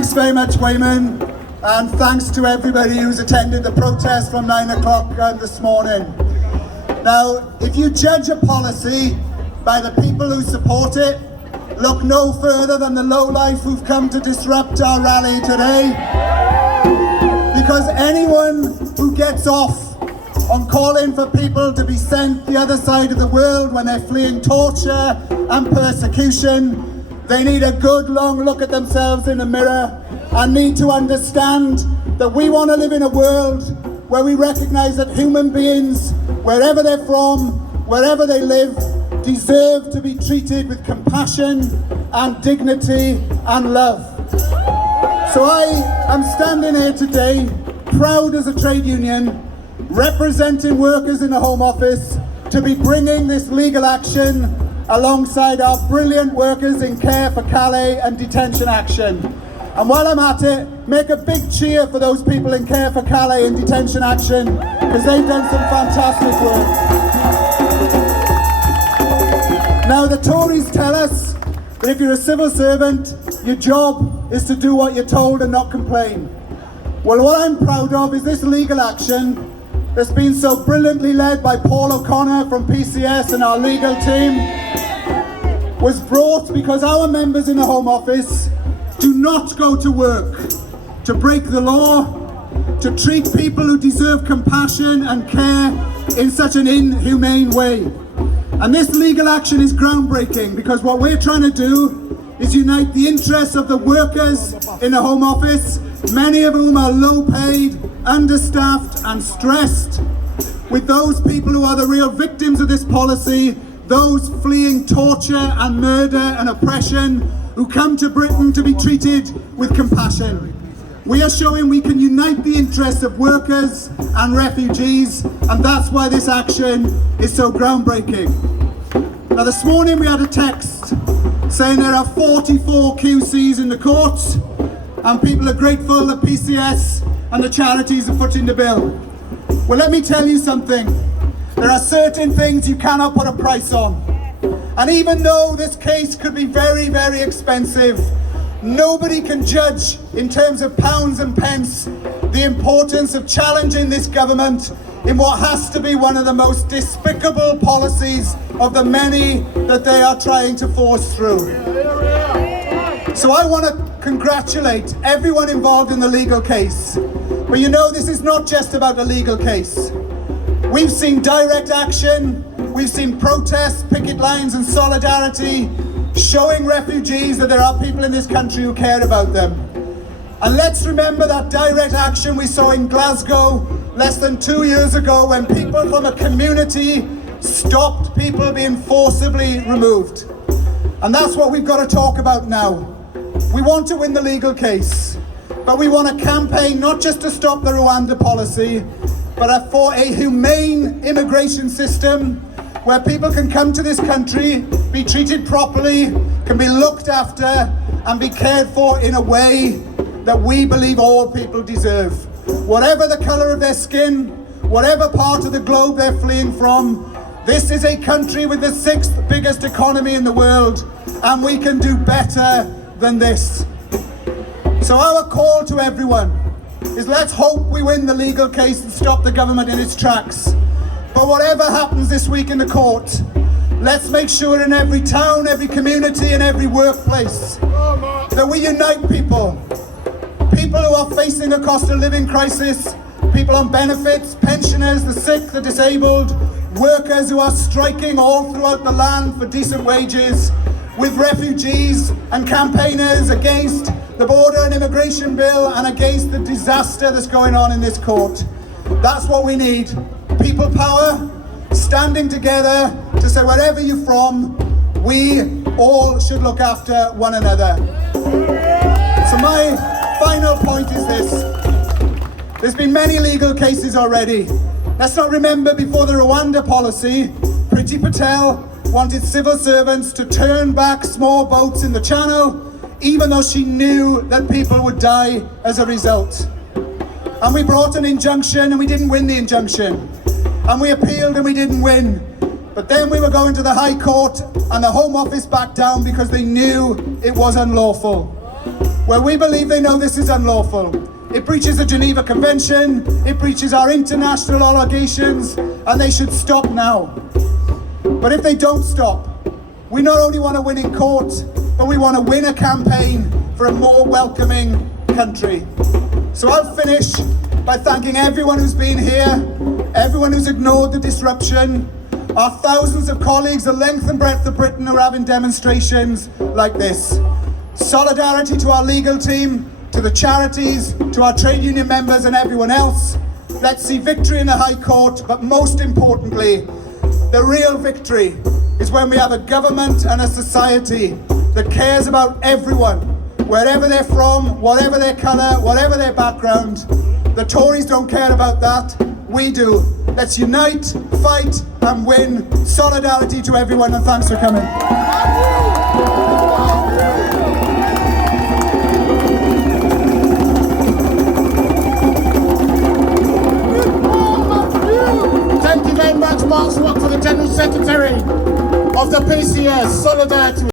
Thanks very much, Wayman, and thanks to everybody who's attended the protest from 9 o'clock this morning. Now, if you judge a policy by the people who support it, look no further than the lowlife who've come to disrupt our rally today. Because anyone who gets off on calling for people to be sent the other side of the world when they're fleeing torture and persecution, they need a good long look at themselves in the mirror and need to understand that we want to live in a world where we recognize that human beings, wherever they're from, wherever they live, deserve to be treated with compassion and dignity and love. So I am standing here today, proud as a trade union, representing workers in the Home Office, to be bringing this legal action alongside our brilliant workers in Care for Calais and Detention Action. And while I'm at it, make a big cheer for those people in Care for Calais and Detention Action, because they've done some fantastic work. Now, the Tories tell us that if you're a civil servant, your job is to do what you're told and not complain. Well, what I'm proud of is this legal action that's been so brilliantly led by Paul O'Connor from PCS and our legal team was brought because our members in the Home Office do not go to work to break the law, to treat people who deserve compassion and care in such an inhumane way. And this legal action is groundbreaking because what we're trying to do is unite the interests of the workers in the Home Office, many of whom are low paid, understaffed and stressed, with those people who are the real victims of this policy, those fleeing torture and murder and oppression, who come to Britain to be treated with compassion. We are showing we can unite the interests of workers and refugees, and that's why this action is so groundbreaking. Now, this morning we had a text saying there are 44 QCs in the court, and people are grateful that PCS and the charities are footing the bill. Well, let me tell you something. There are certain things you cannot put a price on. And even though this case could be very, very expensive, nobody can judge in terms of pounds and pence the importance of challenging this government in what has to be one of the most despicable policies of the many that they are trying to force through. So I want to congratulate everyone involved in the legal case. But you know, this is not just about a legal case. We've seen direct action, we've seen protests, picket lines and solidarity, showing refugees that there are people in this country who care about them. And let's remember that direct action we saw in Glasgow less than 2 years ago when people from a community stopped people being forcibly removed. And that's what we've got to talk about now. We want to win the legal case, but we want a campaign not just to stop the Rwanda policy, but for a humane immigration system where people can come to this country, be treated properly, can be looked after and be cared for in a way that we believe all people deserve. Whatever the colour of their skin, whatever part of the globe they're fleeing from, this is a country with the 6th biggest economy in the world, and we can do better than this. So our call to everyone is, let's hope we win the legal case and stop the government in its tracks. But whatever happens this week in the court, let's make sure in every town, every community and every workplace that we unite people. People who are facing a cost of living crisis, people on benefits, pensioners, the sick, the disabled, workers who are striking all throughout the land for decent wages, with refugees and campaigners against the border and immigration bill and against the disaster that's going on in this court. That's what we need. People power, standing together to say wherever you're from, we all should look after one another. So my final point is this. There's been many legal cases already. Let's not remember before the Rwanda policy, Priti Patel wanted civil servants to turn back small boats in the channel, even though she knew that people would die as a result. And we brought an injunction and we didn't win the injunction. And we appealed and we didn't win. But then we were going to the High Court and the Home Office backed down because they knew it was unlawful. where we believe they know this is unlawful. It breaches the Geneva Convention, it breaches our international obligations, and they should stop now. But if they don't stop, we not only want to win in court, but we want to win a campaign for a more welcoming country. So I'll finish by thanking everyone who's been here, everyone who's ignored the disruption, our thousands of colleagues the length and breadth of Britain who are having demonstrations like this. Solidarity to our legal team, to the charities, to our trade union members and everyone else. Let's see victory in the High Court, but most importantly, the real victory is when we have a government and a society that cares about everyone, wherever they're from, whatever their colour, whatever their background. The Tories don't care about that, we do. Let's unite, fight and win. Solidarity to everyone, and thanks for coming. Thank you very much, Mark Serwotka, the General Secretary of the PCS. Solidarity.